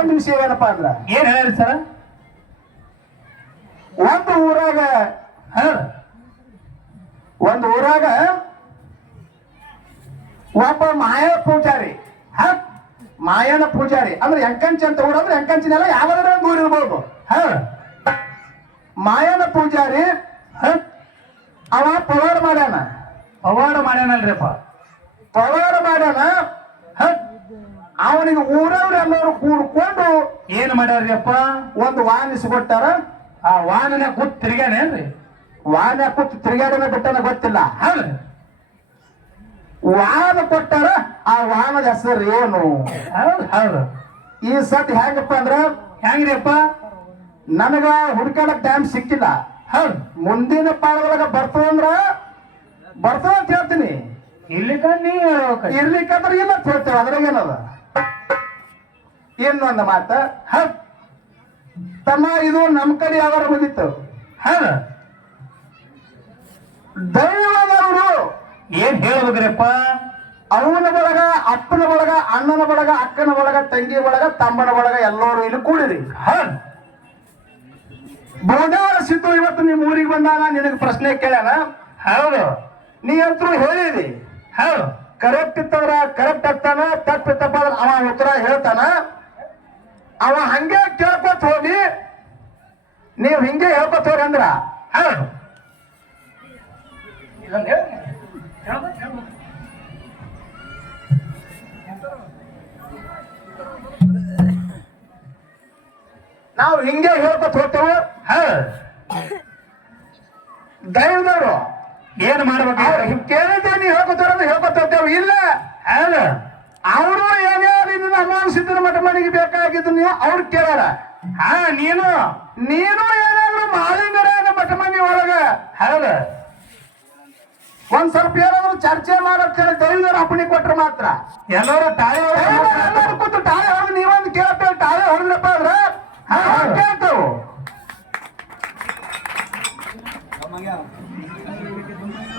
ಒಂದು ವಿಷಯ ಏನಪ್ಪಾ ಅಂದ್ರ? ಏನ್ ಹೇಳ್ರಿ ಸರ್? ಒಂದು ಊರಾಗ ಒಂದು ಊರಾಗ ಒಬ್ಬ ಮಾಯ ಪೂಜಾರಿ ಹ ಮಾಯನ ಪೂಜಾರಿ ಅಂದ್ರೆ ಎಂಕಂಚಿ ಅಂತ ಊರ ಅಂದ್ರೆ ಎಂಕಂಚಿನೆಲ್ಲ ಯಾವ್ದಾದ್ರು ಒಂದು ಊರು ಇರ್ಬೋದು. ಹೌದು ಮಾಯನ ಪೂಜಾರಿ ಹ. ಅವ ಪವಾಡ ಮಾಡ್ಯಾನ. ಪವಾಡ ಮಾಡ್ಯಾನಲ್ರಿಪ್ಪ. ಪವಾಡ ಮಾಡ್ಯಾನ ಹ ಅವನಿಗೆ ಊರವ್ರು ಎಲ್ಲರೂ ಕೂಡ್ಕೊಂಡು ಏನ್ ಮಾಡ್ಯಾರ್ರಿಪ್ಪ ಒಂದು ವಾಹನ ಇಸ್ಕೊಟ್ಟಾರ? ಆ ವಾಹನ ಕೂತ್ ತಿರ್ಗ್ಯಾನೇನ್ರಿ ವಾಹನ ಕೂತ್ ತಿರ್ಗ್ಯಾಡನ ಬಿಟ್ಟನ ಗೊತ್ತಿಲ್ಲ. ಹೌದ್ರಿ. ವಾಹನ ಕೊಟ್ಟಾರ ಆ ವಾಹನದ ಹೆಸರು ಏನು? ಹೌದು ಹೌದು. ಈ ಸತ್ ಹೆಂಗಪ್ಪ ಅಂದ್ರ? ಹೆಂಗ್ರಿಯಪ್ಪ? ನನಗ ಹುಡ್ಕಾಡಕ್ ಟೈಮ್ ಸಿಕ್ಕಿಲ್ಲ. ಹೌದು. ಮುಂದಿನ ಪಾಳದೊಳಗ ಬರ್ತದಂದ್ರ ಬರ್ತದ ಅಂತ ಹೇಳ್ತೀನಿ. ಇಲ್ಲಿ ನೀ ಹೇಳ್ಬೇಕ ಇರ್ಲಿಕ್ಕಂದ್ರ ಇಲ್ಲ ಹೇಳ್ತೇವೆ ಅದ್ರಾಗ ಏನದ? ಇನ್ನೊಂದು ಮಾತ ಹ ತಮ್ಮ ಇದು ನಮ್ಮ ಕಡೆ ಯಾವಾರ ಬಂದಿತ್ತು ಹೌದು. ದೈವದವರು ಏನ್ ಹೇಳ್ಬೇಕ್ರಿಪ್ಪ? ಅವನ ಬಳಗ ಅಪ್ಪನ ಬಳಗ ಅಣ್ಣನ ಬಳಗ ಅಕ್ಕನ ಬಳಗ ತಂಗಿ ಬಳಗ ತಮ್ಮನ ಬಳಗ ಎಲ್ಲರೂ ಇಲ್ಲಿ ಕೂಡಿರಿ. ಹ ಬೋಡಾರ ಸಿದ್ದು ಇವತ್ತು ನಿಮ್ಮ ಊರಿಗೆ ಬಂದಾನ? ನಿನಗೆ ಪ್ರಶ್ನೆ ಕೇಳ್ಯಾನ? ಹೌದು. ನೀ ಅಂತೂ ಹೇಳಿದಿ. ಹೌದು ಕರೆಕ್ಟ್ ಇತ್ತಂದ್ರ ಕರೆಕ್ಟ್ ಆಗ್ತಾನ, ತಪ್ಪು ತಪ್ಪ ಅವ ಉತ್ತರ ಹೇಳ್ತಾನ. ಅವ ಹಂಗೆ ಕೇಳ್ಕೊತ ಹೋಗಿ, ನೀವು ಹಿಂಗೆ ಹೇಳ್ಕೊತ ಹೋಗ್ರಿ ಅಂದ್ರ. ಹೌದು. ನಾವು ಹಿಂಗೆ ಹೇಳ್ಕೊತ ಹೋಗ್ತೇವೆ. ಹೌದು ಏನ್ ಮಾಡ್ಬೇಕು? ಕೇಳಿದ್ದೆ ನೀ ಹೇಳ್ಕೊತಾರ ಇಲ್ಲ. ಅಲ್ಲ ಅವರು ಏನೇ ನಿನ್ನ ಅಮೌಂಟ್ ಮಠ ಮನೆಗೆ ಬೇಕಾಗಿದ್ದು ನೀವು ಅವ್ರು ಕೇಳಾರ ಹಾ ನೀನು. ನೀನು ಏನಾದ್ರು ಮಾಲಿಂಗರಾಗ ಮಠ ಮನೆ ಒಳಗ. ಹೌದ. ಒಂದ್ ಸ್ವಲ್ಪ ಏನಾದ್ರು ಚರ್ಚೆ ಮಾಡಕ್ಕೆ ದೈವರ ಅಪ್ಪಣಿ ಕೊಟ್ರೆ ಮಾತ್ರ. ಎಲ್ಲರೂ ತಾಳೆ ಎಲ್ಲರೂ ಕೂತು ತಾಳೆ ಹೊಡೆದು ನೀವೊಂದು ಕೇಳ್ತೇವೆ ತಾಳೆ ಹೊಡೆದ್ರಪ್ಪ ಅಂದ್ರೆ ಕೇಳ್ತೇವೆ.